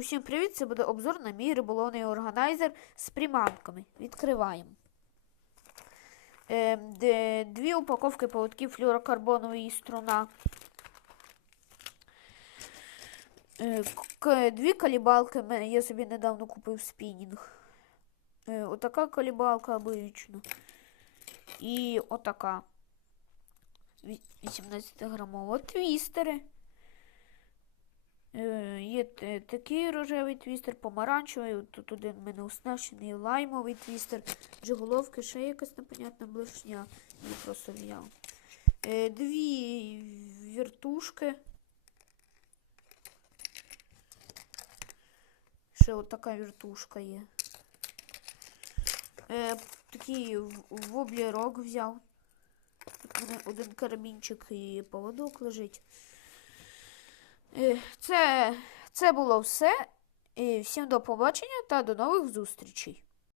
Усім привіт! Це буде обзор на мій риболовний органайзер з приманками. Відкриваємо. Е, дві упаковки поводків флюорокарбонової струна. Е, дві калібалки. Я собі недавно купив спінінг. Е, отака калібалка обична. І отака. 18 грамова. Твістери. Е, Є такий рожевий твістер, помаранчевий, тут один в мене оснащений лаймовий твістер, джиголовки, ще якась непонятна блешня. Її просто взяв. Е, Дві віртушки. Ще от така віртушка є. Е, Такий в- воблерок взяв. Тут мене один карабінчик і поводок лежить. Е, Це, це було все. Всім до побачення та до нових зустрічей.